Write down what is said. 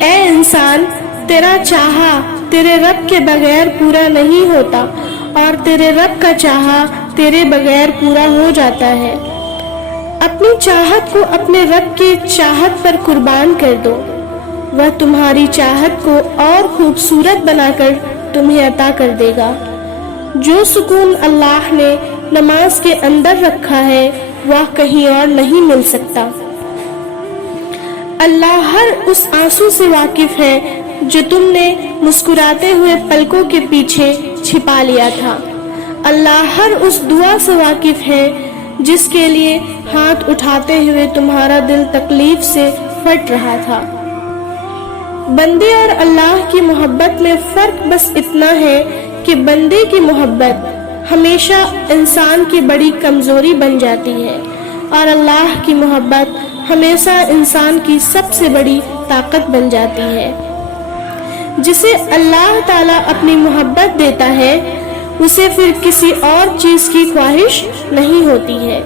اے انسان، تیرا چاہا تیرے رب کے بغیر پورا نہیں ہوتا اور تیرے رب کا چاہا تیرے بغیر پورا ہو جاتا ہے۔ اپنی چاہت کو اپنے رب کی چاہت پر قربان کر دو، وہ تمہاری چاہت کو اور خوبصورت بنا کر تمہیں عطا کر دے گا۔ جو سکون اللہ نے نماز کے اندر رکھا ہے وہ کہیں اور نہیں مل سکتا۔ اللہ ہر اس آنسو سے واقف ہے جو تم نے مسکراتے ہوئے پلکوں کے پیچھے چھپا لیا تھا۔ اللہ ہر اس دعا سے واقف ہے جس کے لیے ہاتھ اٹھاتے ہوئے تمہارا دل تکلیف سے پھٹ رہا تھا۔ بندے اور اللہ کی محبت میں فرق بس اتنا ہے کہ بندے کی محبت ہمیشہ انسان کی بڑی کمزوری بن جاتی ہے اور اللہ کی محبت ہمیشہ انسان کی سب سے بڑی طاقت بن جاتی ہے۔ جسے اللہ تعالیٰ اپنی محبت دیتا ہے اسے پھر کسی اور چیز کی خواہش نہیں ہوتی ہے۔